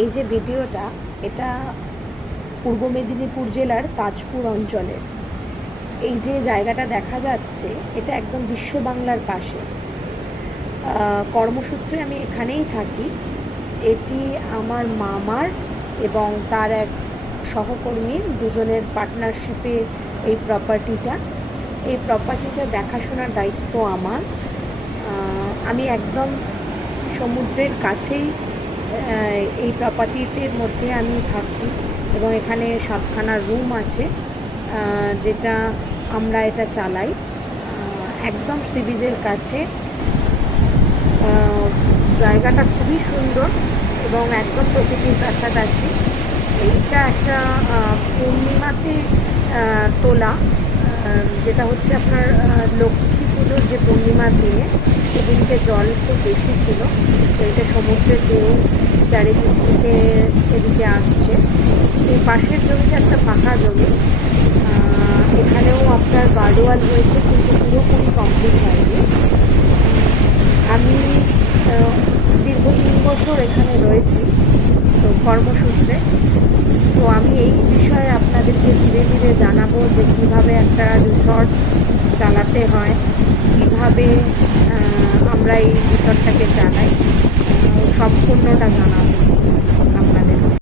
এই যে ভিডিওটা, এটা পূর্ব মেদিনীপুর জেলার তাজপুর অঞ্চলের। এই যে জায়গাটা দেখা যাচ্ছে, এটা একদম বিশ্ব বাংলার পাশে। কর্মসূত্রে আমি এখানেই থাকি। এটি আমার মামার এবং তার এক সহকর্মীর দুজনের পার্টনারশিপে এই প্রপার্টিটা দেখাশোনার দায়িত্ব আমার। আমি একদম সমুদ্রের কাছেই এই প্রপার্টিটির মধ্যে আমি থাকি এবং এখানে 7খানা রুম আছে, যেটা আমরা এটা চালাই একদম সি বিচের কাছে। জায়গাটা খুবই সুন্দর এবং একদম প্রকৃতির কাছাকাছি। এইটা একটা পূর্ণিমাতে তোলা, যেটা হচ্ছে আপনার লক্ষ্মী পুজোর যে পূর্ণিমার দিনে, সেদিনকে জল খুব বেশি ছিল, তো এটা সমুদ্রের ঢেউ চারিদিক থেকে এদিকে আসছে। এই পাশের জমিটা একটা ফাঁকা জমি, এখানেও আপনার গার্ডওয়াল হয়েছে কিন্তু পুরোপুরি কমপ্লিট হয়নি। আমি দীর্ঘ 3 বছর এখানে রয়েছি তো কর্মসূত্রে। তো আমি এই বিষয়ে আপনাদেরকে ধীরে ধীরে জানাবো যে কীভাবে একটা রিসর্ট চালাতে হয়, কীভাবে আমরা এই রিসর্টটাকে চালাই, সম্পূর্ণটা জানাবো আপনাদেরকে।